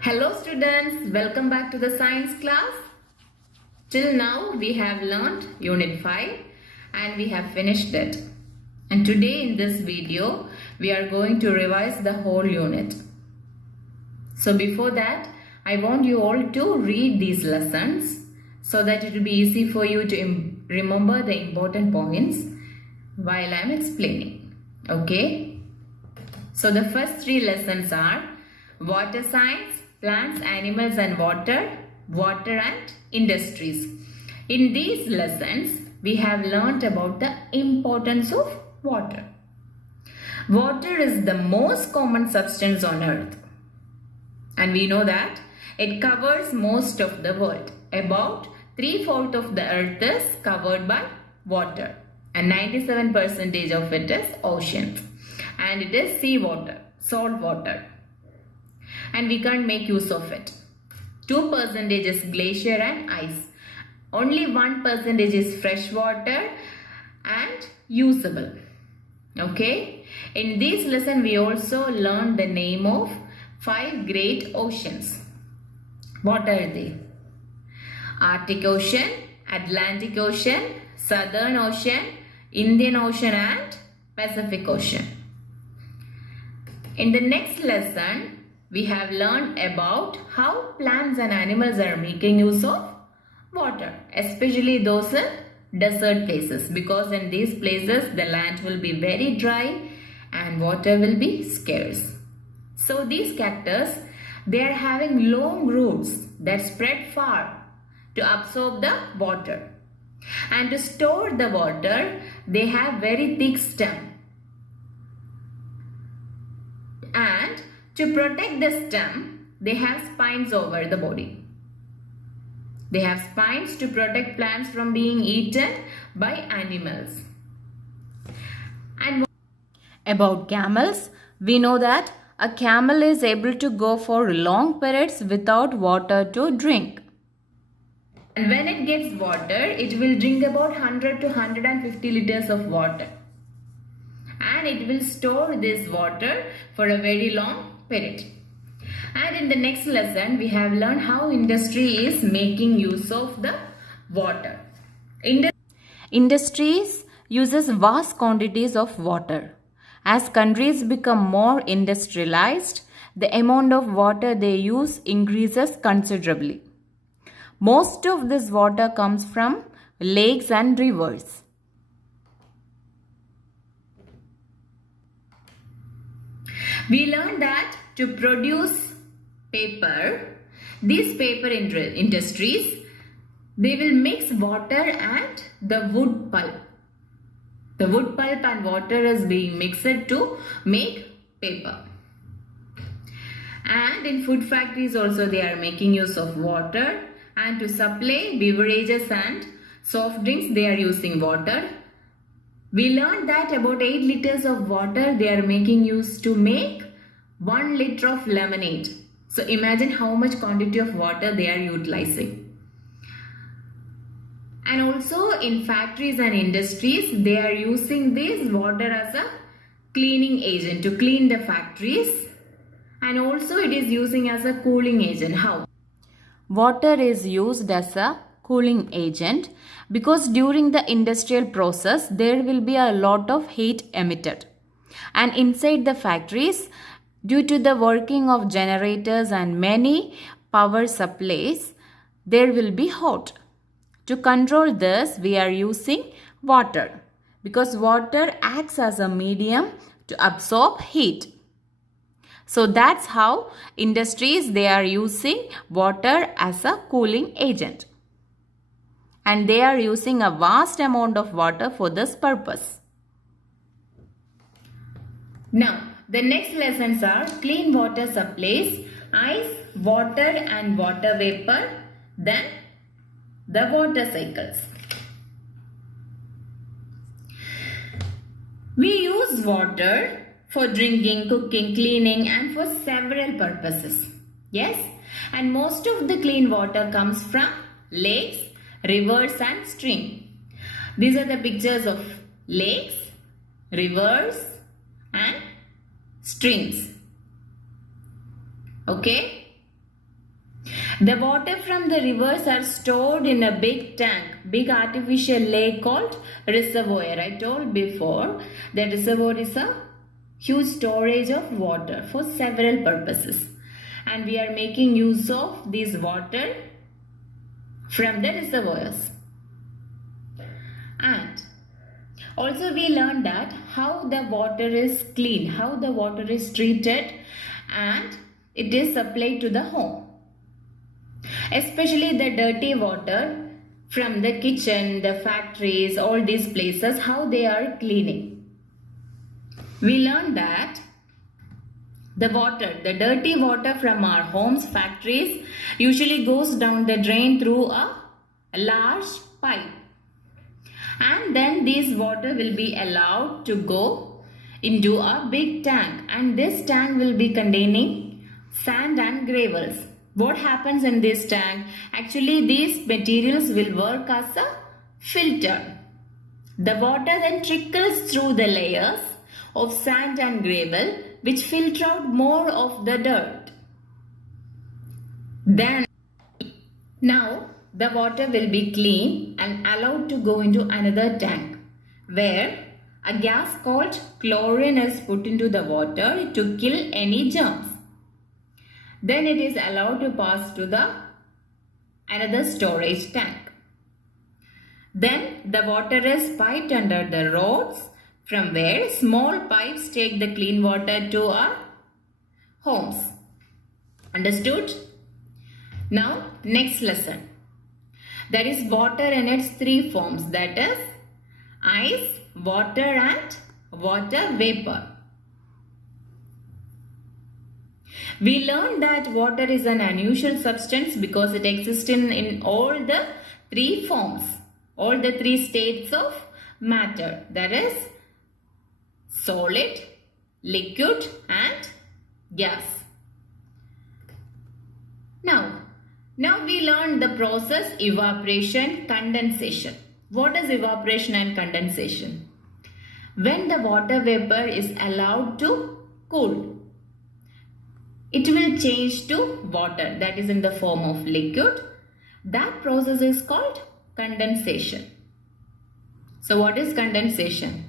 Hello students, welcome back to the science class. Till now we have learned unit 5 and we have finished it. And today in this video we are going to revise the whole unit. So before that I want you all to read these lessons so that it will be easy for you to remember the important points while I am explaining. Okay? So the first 3 lessons are water science, plants, animals and water, water and industries. In these lessons, we have learnt about the importance of water. Water is the most common substance on earth. And we know that it covers most of the world. About 3/4 of the earth is covered by water. And 97% of it is oceans. And it is seawater, salt water. And we can't make use of it. 2% is glacier and ice. Only 1% is fresh water and usable. Okay. In this lesson we also learned the name of 5 great oceans. What are they? Arctic Ocean, Atlantic Ocean, Southern Ocean, Indian Ocean and Pacific Ocean. In the next lesson we have learned about how plants and animals are making use of water, especially those in desert places, because in these places the land will be very dry and water will be scarce. So these cactus, they are having long roots that spread far to absorb the water, and to store the water they have very thick stem, and to protect the stem, they have spines over the body. They have spines to protect plants from being eaten by animals. And about camels, we know that a camel is able to go for long periods without water to drink. And when it gets water, it will drink about 100 to 150 liters of water. And it will store this water for a very long period. And in the next lesson we have learned how industry is making use of the water. Industries uses vast quantities of water. As countries become more industrialized, the amount of water they use increases considerably. Most of this water comes from lakes and rivers. We learned that to produce paper, these paper industries, they will mix water and the wood pulp. The wood pulp and water is being mixed to make paper. And in food factories also they are making use of water, and to supply beverages and soft drinks they are using water. We learned that about 8 liters of water they are making use to make 1 liter of lemonade. So imagine how much quantity of water they are utilizing. And also in factories and industries they are using this water as a cleaning agent to clean the factories, and also it is using as a cooling agent. How? Water is used as a cooling agent because during the industrial process there will be a lot of heat emitted, and inside the factories, due to the working of generators and many power supplies, there will be hot. To control this we are using water, because water acts as a medium to absorb heat. So that's how industries they are using water as a cooling agent. And they are using a vast amount of water for this purpose. Now, the next lessons are clean water supplies, ice, water and water vapor, then the water cycles. We use water for drinking, cooking, cleaning and for several purposes. Yes, and most of the clean water comes from lakes, rivers and streams. These are the pictures of lakes, rivers and streams. Okay. The water from the rivers are stored in a big tank, big artificial lake called reservoir. I told before that reservoir is a huge storage of water for several purposes. And we are making use of this water from the reservoirs. And also we learned that how the water is cleaned, how the water is treated and it is supplied to the home. Especially the dirty water from the kitchen, the factories, all these places, how they are cleaning. We learned that the water, the dirty water from our homes, factories usually goes down the drain through a large pipe. And then this water will be allowed to go into a big tank, and this tank will be containing sand and gravels. What happens in this tank? Actually, these materials will work as a filter. The water then trickles through the layers of sand and gravel, which filter out more of the dirt. Then, now the water will be clean and allowed to go into another tank, where a gas called chlorine is put into the water to kill any germs. Then it is allowed to pass to the another storage tank. Then the water is piped under the roads, from where small pipes take the clean water to our homes. Understood? Now next lesson. There is water in its three forms, that is ice, water and water vapor. We learned that water is an unusual substance because it exists in all the three forms, all the three states of matter, that is solid, liquid and gas. Now we learned the process evaporation, condensation. What is evaporation and condensation? When the water vapor is allowed to cool, it will change to water, that is in the form of liquid. That process is called condensation. So what is condensation?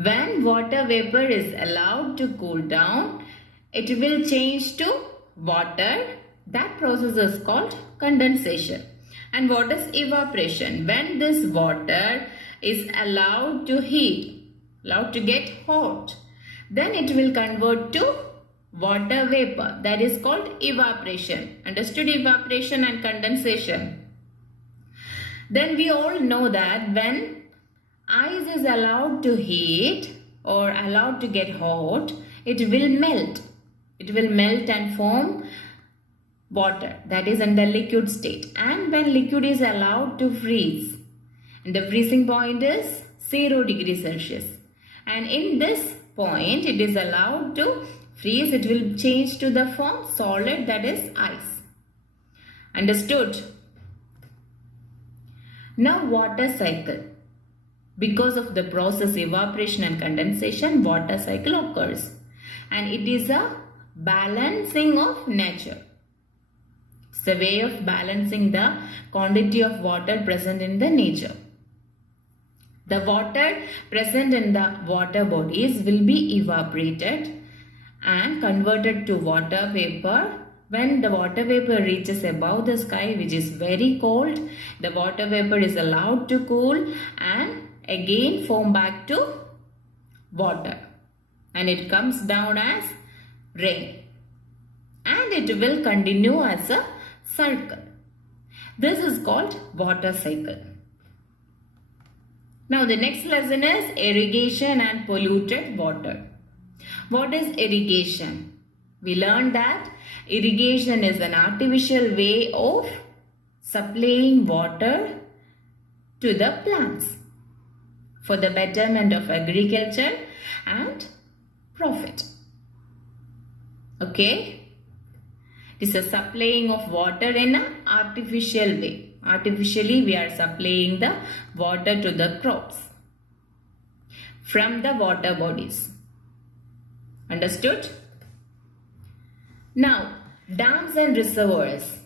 When water vapor is allowed to cool down, it will change to water. That process is called condensation. And what is evaporation? When this water is allowed to heat, allowed to get hot, then it will convert to water vapor. That is called evaporation. Understood evaporation and condensation? Then we all know that when ice is allowed to heat or allowed to get hot, it will melt. It will melt and form water, that is in the liquid state. And when liquid is allowed to freeze, and the freezing point is 0 degrees Celsius. And in this point, it is allowed to freeze, it will change to the form solid, that is ice. Understood? Now water cycle. Because of the process evaporation and condensation, water cycle occurs. And it is a balancing of nature. It's a way of balancing the quantity of water present in the nature. The water present in the water bodies will be evaporated and converted to water vapor. When the water vapor reaches above the sky, which is very cold, the water vapor is allowed to cool and again form back to water. And it comes down as rain. And it will continue as a circle. This is called water cycle. Now the next lesson is irrigation and polluted water. What is irrigation? We learned that irrigation is an artificial way of supplying water to the plants for the betterment of agriculture and profit. Okay? It is a supplying of water in an artificial way. Artificially, we are supplying the water to the crops from the water bodies. Understood? Now, Dams and reservoirs.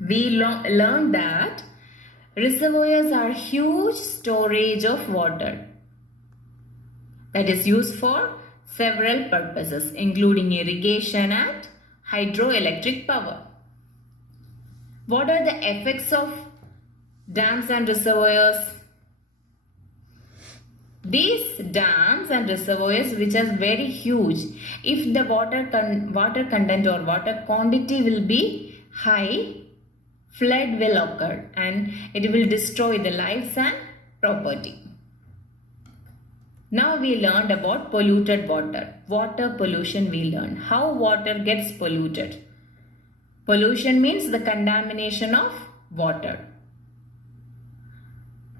We learned that reservoirs are huge storage of water that is used for several purposes, including irrigation and hydroelectric power. What are the effects of dams and reservoirs? These dams and reservoirs, which are very huge, if the water content or water quantity will be high, flood will occur and it will destroy the lives and property. Now we learned about polluted water. Water pollution we learned. How water gets polluted. Pollution means the contamination of water.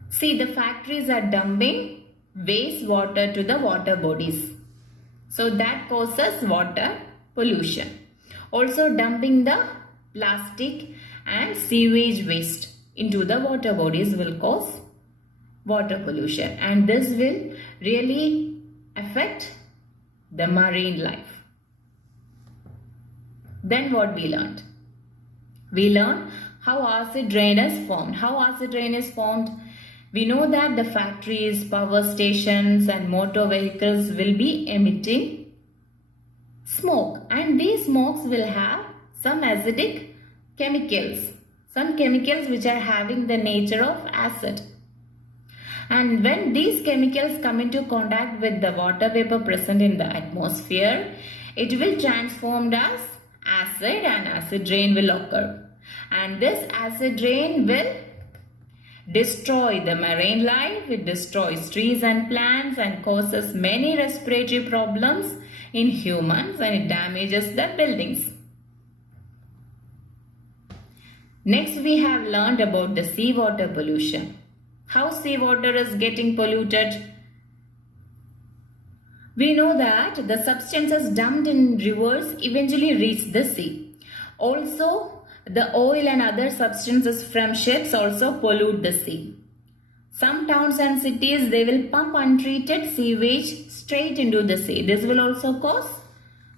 See, the factories are dumping wastewater to the water bodies. So that causes water pollution. Also dumping the plastic and sewage waste into the water bodies will cause water pollution, and this will really affect the marine life. Then what we learned? We learned how acid rain is formed. How acid rain is formed? We know that the factories, power stations and motor vehicles will be emitting smoke, and these smokes will have some acidic chemicals. Some chemicals which are having the nature of acid. And when these chemicals come into contact with the water vapor present in the atmosphere, it will transform as acid and acid rain will occur. And this acid rain will destroy the marine life, it destroys trees and plants and causes many respiratory problems in humans, and it damages the buildings. Next we have learned about the seawater pollution. How seawater is getting polluted? We know that the substances dumped in rivers eventually reach the sea. Also, the oil and other substances from ships also pollute the sea. Some towns and cities, they will pump untreated sewage straight into the sea. This will also cause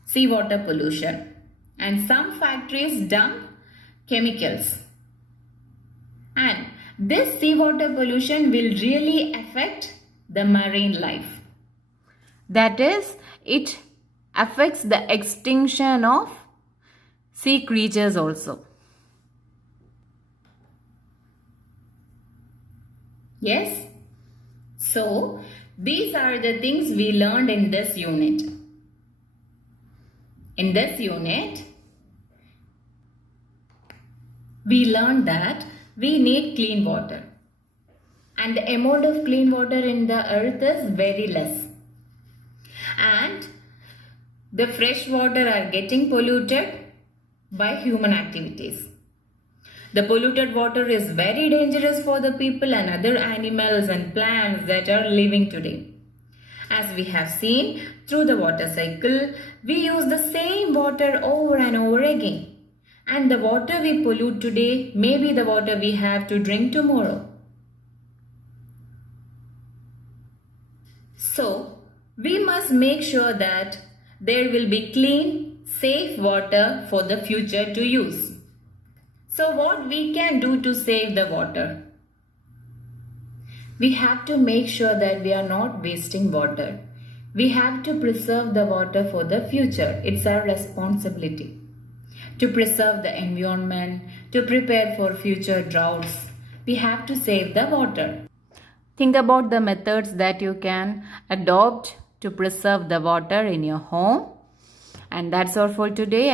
seawater pollution. And some factories dump chemicals. And this seawater pollution will really affect the marine life. That is, it affects the extinction of sea creatures also. Yes? So, these are the things we learned in this unit. In this unit, we learned that we need clean water. And the amount of clean water in the earth is very less. And the fresh water are getting polluted by human activities. The polluted water is very dangerous for the people and other animals and plants that are living today. As we have seen, through the water cycle, we use the same water over and over again. And the water we pollute today may be the water we have to drink tomorrow. So, we must make sure that there will be clean, safe water for the future to use. So, what we can do to save the water? We have to make sure that we are not wasting water. We have to preserve the water for the future. It's our responsibility to preserve the environment, to prepare for future droughts. We have to save the water. Think about the methods that you can adopt to preserve the water in your home. And that's all for today.